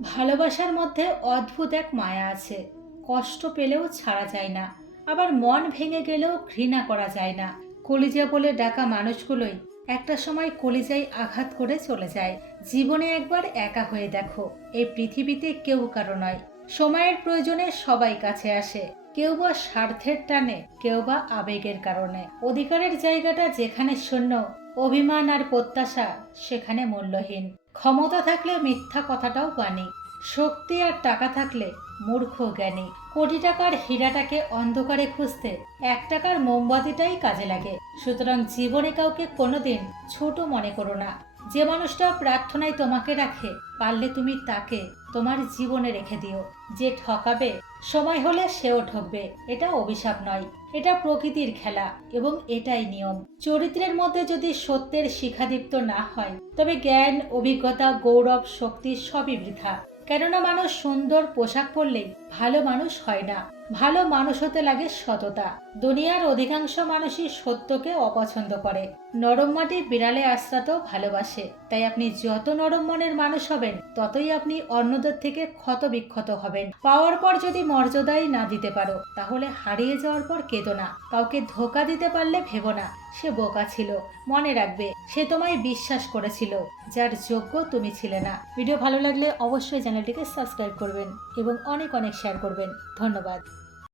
ভালোবাসার মধ্যে অদ্ভুত এক মায়া আছে। কষ্ট পেলেও ছাড়া যায় না। আবার মন ভেঙে গেলেও ঘৃণা করা যায় না। কলিজা বলে ডাকা মানুষগুলোই একটা সময় কলিজায় আঘাত করে চলে যায়। জীবনে একবার একা হয়ে দেখো, এই পৃথিবীতে কেউ কারও নয়। সময়ের প্রয়োজনে সবাই কাছে আসে, কেউ বা স্বার্থের টানে, কেউ বা আবেগের কারণে। অধিকারের জায়গাটা যেখানে শূন্য, অভিমান আর প্রত্যাশা সেখানে মূল্যহীন। ক্ষমতা থাকলে মিথ্যা কথাটাও বাণী, শক্তি আর টাকা থাকলে মূর্খ জ্ঞানী। কোটি টাকার হীরাটাকে অন্ধকারে খুঁজতে এক টাকার মোমবাতিটাই কাজে লাগে। সুতরাং জীবনে কাউকে কোনোদিন ছোট মনে করো না। যে মানুষটা প্রার্থনায় তোমাকে রাখে, পারলে তুমি তাকে তোমার জীবনে রেখে দিও। যে ঠকাবে, সময় হলে সেও ঠকবে। এটা অভিশাপ নয়, এটা প্রকৃতির খেলা এবং এটাই নিয়ম। চরিত্রের মধ্যে যদি সত্যের শিখাদীপ্ত না হয়, তবে জ্ঞান, অভিজ্ঞতা, গৌরব, শক্তি সবই বৃথা। কেননা মানুষ সুন্দর পোশাক পরলেই ভালো মানুষ হয় না। ভালো মানুষ হতে লাগে সততা। দুনিয়ার অধিকাংশ মানুষই সত্যকে অপছন্দ করে। নরম মাটি বিড়ালে আশ্রাতেও ভালোবাসে। তাই আপনি যত নরম মনের মানুষ হবেন, ততই আপনি অন্যদের থেকে ক্ষত বিক্ষত হবেন। পাওয়ার পর যদি মর্যাদাই না দিতে পারো, তাহলে হারিয়ে যাওয়ার পর কেঁদো না। কাউকে ধোকা দিতে পারলে ভেবো না। সে বোকা ছিল। মনে রাখবে, সে তোমায় বিশ্বাস করেছিল, যার যোগ্য তুমি ছিলে না। ভিডিও ভালো লাগলে অবশ্যই চ্যানেলটিকে সাবস্ক্রাইব করবেন এবং অনেক অনেক শেয়ার করবেন। ধন্যবাদ।